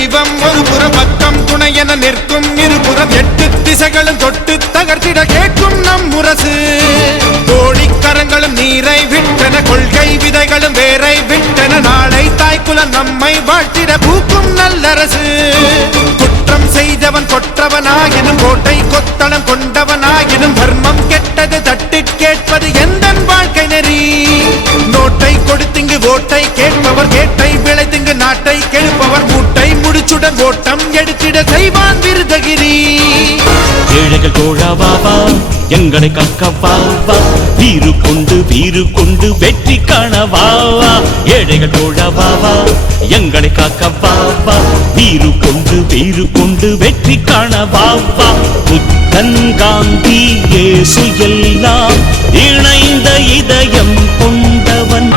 தெய்வம் ஒரு புறம் பக்கம் துணை என நிற்கும் இருபுறம் 8 திசைகளும் தொட்டு தகர்த்திட கேட்கும் நம் முரசு கோடிக்கரங்களும் நீரை விட்டன கொள்கை விதைகளும் வேரை விட்டன நாளை தாய்க்குலம் நம்மை வாழ்த்திட பூக்கும் நல்லரசு குற்றம் செய்தவன் கொற்றவனாயினும் கோட்டை கொத்தளம் கொண்டவனாயினும் தர்மம் கெட்டது தட்டு கேட்பது எந்த வாழ்க்கை நெறி நோட்டை கொடுத்திங்கு ஓட்டை கேட்பவர் கேட்டை விளைத்திங்கு நாட்டை கெடுப்பவர் மூட்டை முடிச்சுடன் ஓட்டம் எடுத்திட செய்வான் விருதகிரி ஏழைகள் தோழாவா எங்களை காக்கவா வீறு கொண்டு வெற்றி காணவா ஏழைகள் தோழாவா எங்களை காக்கவா வீறு கொண்டு வெற்றி காணவா புத்தன் காந்தி இயேசு எல்லாம் இணைந்த இதயம் கொண்டவன்